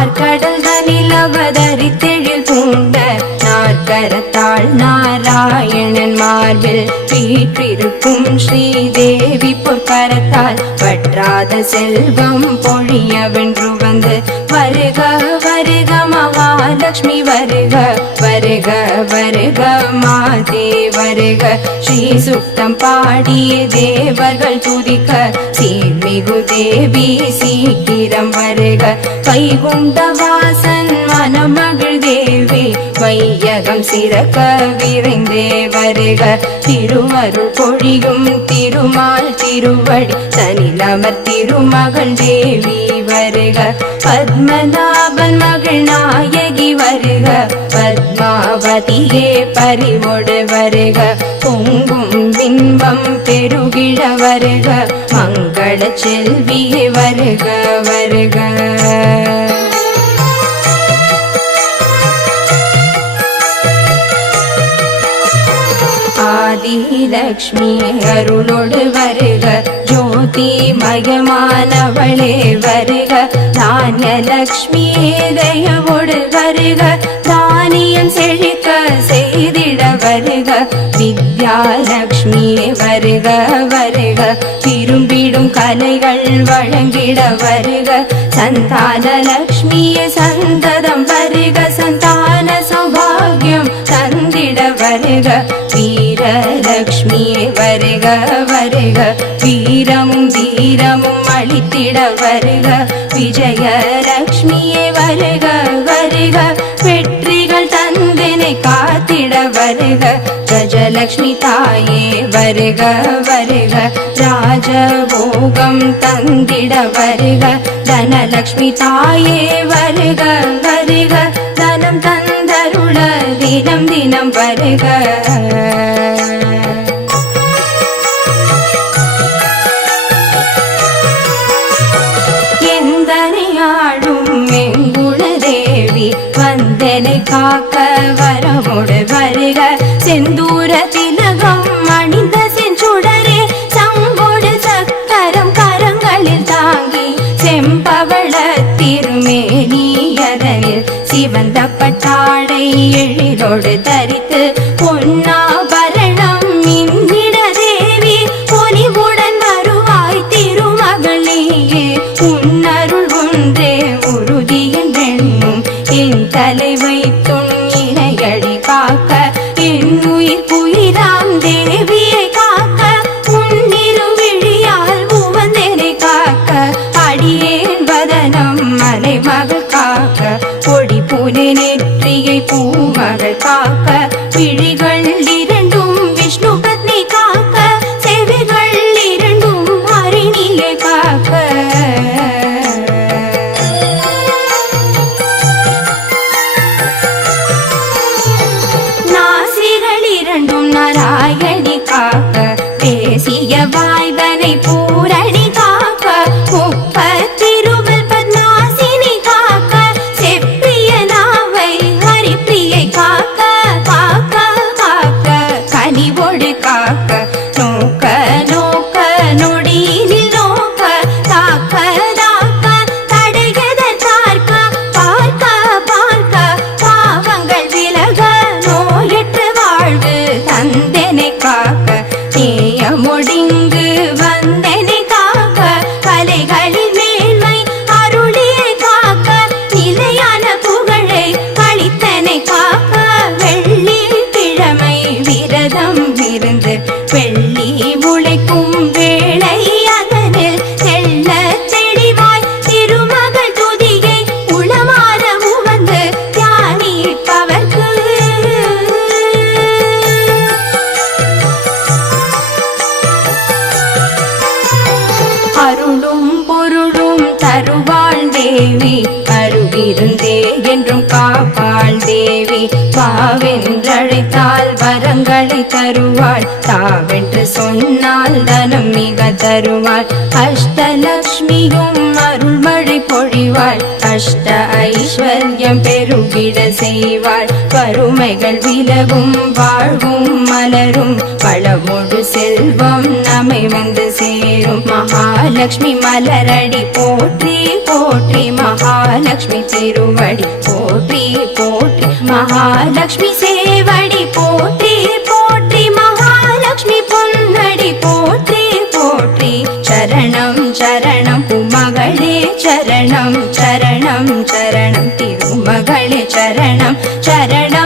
பார்க்கடல்களில் அவதரித்தெழில் பூண்ட நாற்கரத்தாள் நாராயணன் மார்பில் வீற்றிருக்கும் ஸ்ரீதேவி பொற்கரத்தால் வற்றாத செல்வம் பொழிய வென்று வந்து வருக வருக மகாலட்சுமி வருக வருக வருக மாதே வருக ஸ்ரீ சுக்தம் பாடிய தேவர்கள் துதிக்க சீர்மிகு தேவி சீக்கிரம் வருக வைகுண்ட வாசன் மனமகிழ் தேவி வையகம் சிறக்க விரைந்தே வருக திருவருள் பொழியும் திருமால் திருவடி தனிலமர் திருமகள் தேவி வருக பத்மநாபன் மகள் நாயகி வருக பத்மாவதியே பறிவொடு வருக பொங்கும் பிம்பம் பெருகிட வருக மங்கள செல்வியே வருக வருக ஆதிலக்ஷ்மி அருளோடு வருக ஜோதி மயமானவளே வருக தானியலக்ஷ்மி தயவோடு வருக தானியம் செழிக்க செய்திட வருக வித்யாலக்ஷ்மி வருக வருக விரும்பிடும் கலைகள் வழங்கிட வருக சந்தானலக்ஷ்மியே சந்ததம் வருக சந்தான சௌபாகியம் தந்திட வருக வீரலக்ஷ்மியே வருக வருக வீரமும் தீரமும் அளித்திட வருக விஜயலக்ஷ்மியே வருக வருக வெற்றிகள் தந்தனை காத்திட வருக கஜலக்ஷ்மி தாயே வருக வருக ராஜபோகம் தந்திட வருக தனலக்ஷ்மி தாயே வருக வருக தனம் தந்தருள தினம் தினம் வருக எந்தனையாடும் மெங்குண தேவி வந்தனை காக்க வரமோடு வருக செந்தூர திலகம் அணிந்த செஞ்சுடரே சங்கோடு சக்கரம் கரங்களில் தாங்கி செம்பவள திருமேனியதனில் சிவந்த பட்டாடை எழிலோடு தரித்து பொன்னாபரணம் மின்னிட தேவி பொலிவுடன் வருவாய் திருமகளே உன்னருள் ஒன்றே உறுதியின் வெண்ணும் என் தலை வைத்தும் இணையடி காக்க என் உயிர் குயிராம் தேவியை காக்க உன்னிரு விழியால் உவந்தனை காக்க அடியேன் வதனம் மலைமகள் காக்க பொடி புனை நெற்றியை பூமகள் காக்க விழிகள் இரண்டும் விஷ்ணு பத்னி காக்க செவிகள் இரண்டும் ஹரிணியை காக்க நாசிகள் இரண்டும் நாராயணி காக்க பேசிய வாய்தனை பூரணி காக்க முப்பத்திருவல் பத்மாசினி காக்க செப்பிய நாவை ஹரிப்பிரியை காக்க காக்க காக்க கனிவோடு காக்க நோக்க நோக்க நொடியினில் நோக்க தாக்க தாக்க தடையதர் பார்க்க பார்க்க பார்க்க பாவங்கள் விலக நோயற்ற வாழ்வு தந்தனை காக்க நேயமொடிங்கு வந்தனை காக்க கலைகளின் மேன்மை அருளியை காக்க நிலையான புகழை அளித்தனை காக்க வெள்ளி கிழமை விரதம் இருந்து வெள்ளி உழைக்கும் வேளை அதனில் செல்ல தெளிவாய் திருமகள் துதியை உளமாற உவந்து தியானிப்பவர்க்கு அருளும் பொருளும் தருவாள் தேவி அருகிருந்தே என்றும் காப்பாள் தேவி வாவென்றழைத்தால் வரங்களை தருவாள் தாவென்று சொன்னால் தனம் மிக தருவாள் அஷ்டலக்ஷ்மியும் அருள்மழை பொழிவாள் அஷ்ட ஐஸ்வர்யம் பெருகிட செய்வாள் வறுமைகள் விலகும் வாழ்வும் மலரும் வளமொடு செல்வம் நம்மை வந்து சேரும் மகாலட்சுமி மலரடி போற்றி போற்றி மகாலட்சுமி திருவடி போற்றி போற்றி மகாலட்சுமி சேவடி போற்றி போற்றி மகாலட்சுமி பொன்னடி போற்றி போற்றி சரணம் சரணம் உமகளே சரணம் சரணம் சரணம் திருமகளே சரணம் சரணம்